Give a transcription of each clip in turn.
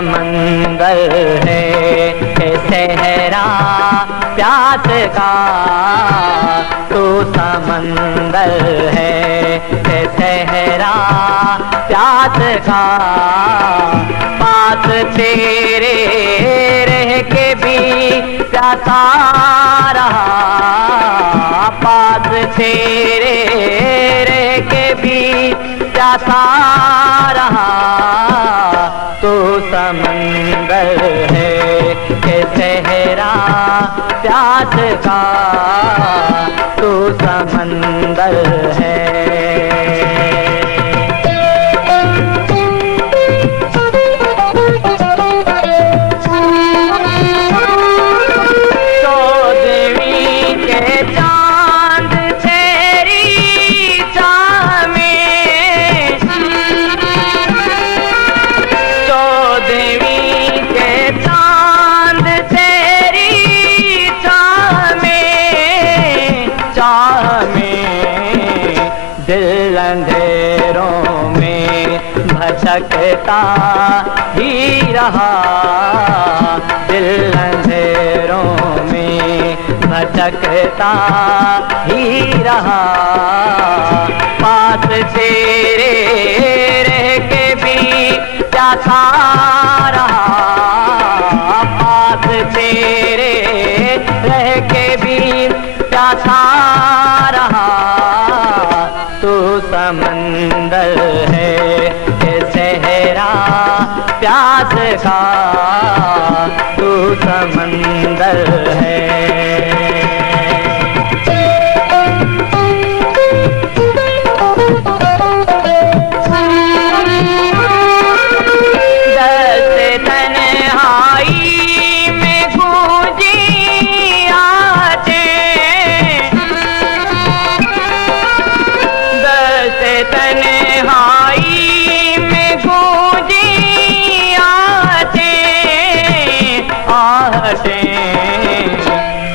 समंदर है कि सहरा प्यास का, तू समंदर है कि सहरा प्यास का। पास तेरे रह के भी प्यासा रहा, पास तेरे रह के भी प्यासा रहा। तू समंदर है कि सहरा प्यास का, तू समंदर है। दिल अंधेरों में भटकता ही रहा, दिल अंधेरों में भटकता ही रहा। पास तेरे रह के भी प्यासा रहा, पास तेरे रह के भी प्यासा रहा। तू समंदर है कि सहरा प्यास का, तू समंदर है।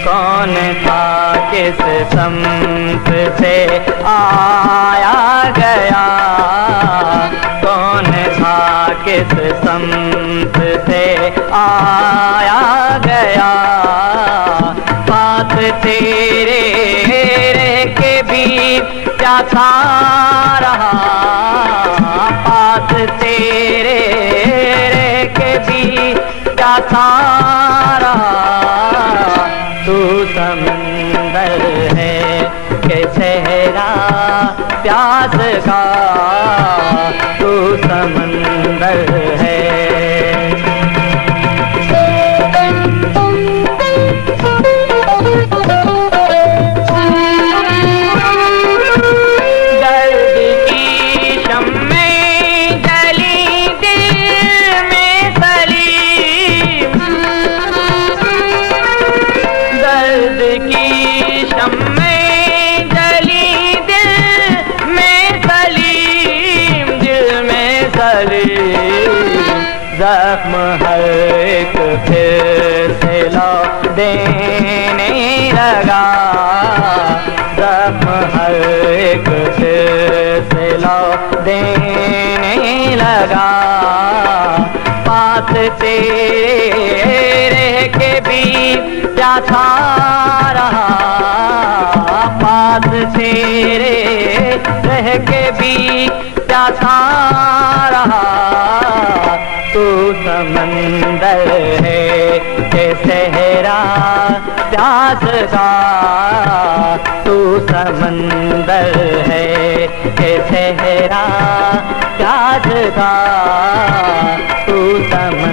कौन था किस संत से आया गया, कौन था किस संत से आया गया। पास तेरे रह के भी प्यासा रहा, पास तेरे रह के भी प्यासा रहा। तू समंदर है कि सहरा प्यास का, तू समंदर है। जख्म हर एक फिर से लौट देने लगा, जख्म हर एक फिर से लौट देने लगा। पास तेरे रह के भी प्यासा रहा, पास तेरे रह के भी प्यासा रहा। तू समंदर है कि सहरा प्यास का, तू समंदर है कि सहरा प्यास का, तू समंदर